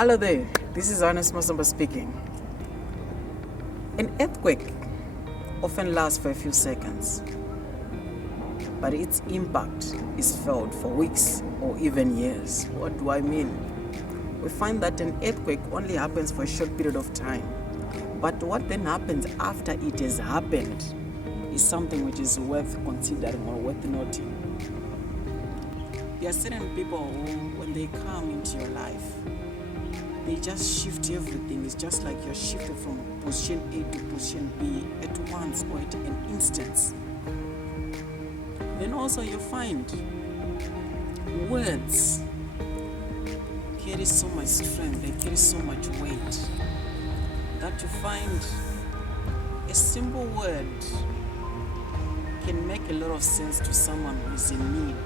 Hello there, this is Ernest Masamba speaking. An earthquake often lasts for a few seconds, but its impact is felt for weeks or even years. What do I mean? We find that an earthquake only happens for a short period of time, but what then happens after it has happened is something which is worth considering or worth noting. There are certain people who, when they come into your life, they just shift everything. It's just like you're shifted from position A to position B at once or at an instance. Then also you find words carry so much strength, they carry so much weight, that you find a simple word can make a lot of sense to someone who is in need.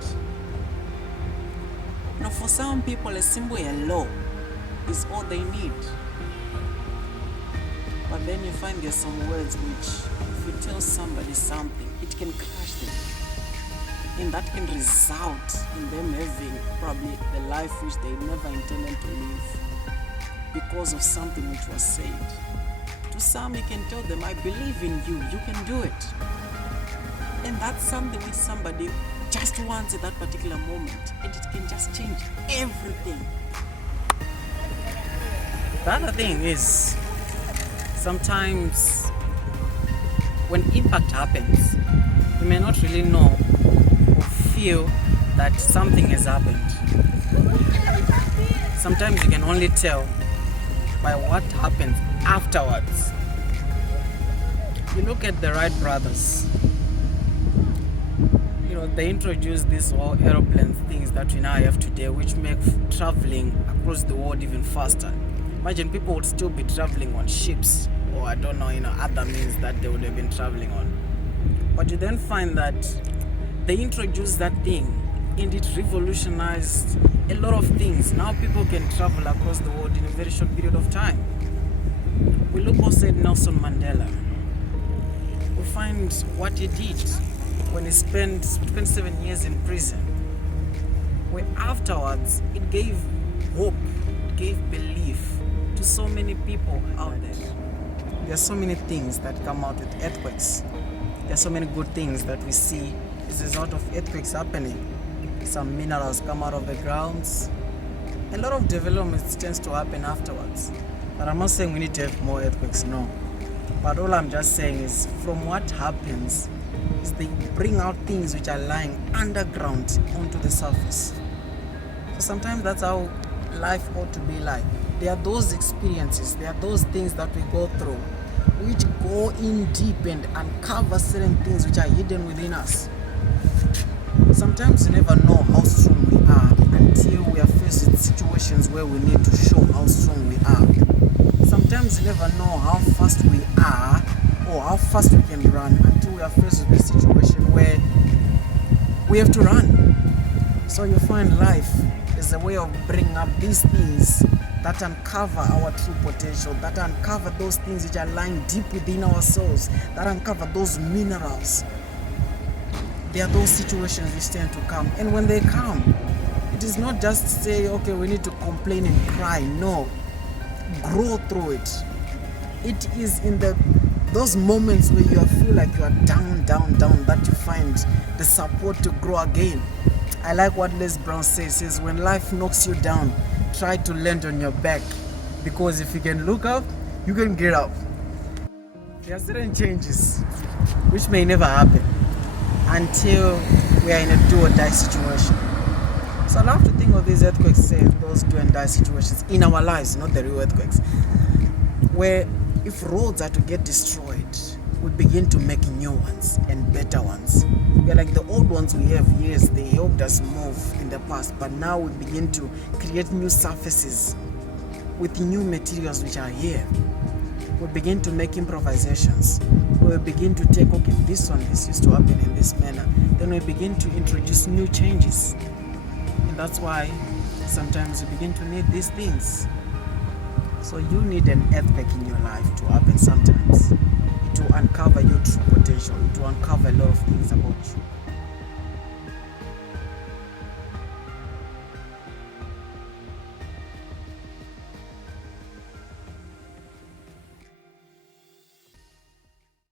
Now for some people, a simple hello is all they need. But then you find there's some words which, if you tell somebody something, it can crush them. And that can result in them having probably the life which they never intended to live because of something which was said. To some, you can tell them, I believe in you, you can do it. And that's something which somebody just wants at that particular moment, and it can just change everything. The other thing is, sometimes when impact happens, you may not really know or feel that something has happened. Sometimes you can only tell by what happens afterwards. You look at the Wright brothers. They introduced these whole aeroplane things that we now have today, which make traveling across the world even faster. Imagine people would still be traveling on ships, or I don't know, other means that they would have been traveling on. But you then find that they introduced that thing and it revolutionized a lot of things. Now people can travel across the world in a very short period of time. We look also at Nelson Mandela. We find what he did when he spent 27 years in prison, where afterwards it gave hope, it gave belief to so many people out there. There are so many things that come out with earthquakes. There are so many good things that we see as a result of earthquakes happening. Some minerals come out of the grounds. A lot of development tends to happen afterwards. But I'm not saying we need to have more earthquakes, no. But all I'm just saying is, from what happens, is they bring out things which are lying underground onto the surface. So sometimes that's how life ought to be like. There are those experiences, there are those things that we go through, which go in deep and uncover certain things which are hidden within us. Sometimes you never know how strong we are until we are faced with situations where we need to show how strong we are. Sometimes you never know how fast we are or how fast we can run until we are faced with a situation where we have to run. So you find life is a way of bringing up these things that uncover our true potential, that uncover those things which are lying deep within our souls, that uncover those minerals. There are those situations which tend to come, and when they come, it is not just say, okay, we need to complain and cry. No, grow through it. It is in those moments where you feel like you are down, that you find the support to grow again. I like what Les Brown says, when life knocks you down, try to land on your back, because if you can look up, you can get up. There are certain changes which may never happen until we are in a do or die situation. So I love to think of these earthquakes as those do and die situations in our lives, not the real earthquakes, where if roads are to get destroyed, we begin to make new ones and better ones. We're like the old ones we have, yes, they helped us move in the past, but now we begin to create new surfaces with new materials which are here. We begin to make improvisations. We begin to take, okay, this used to happen in this manner. Then we begin to introduce new changes. And that's why sometimes we begin to need these things. So you need an earthquake in your life to happen sometimes, to uncover your true potential, to uncover a lot of things about you.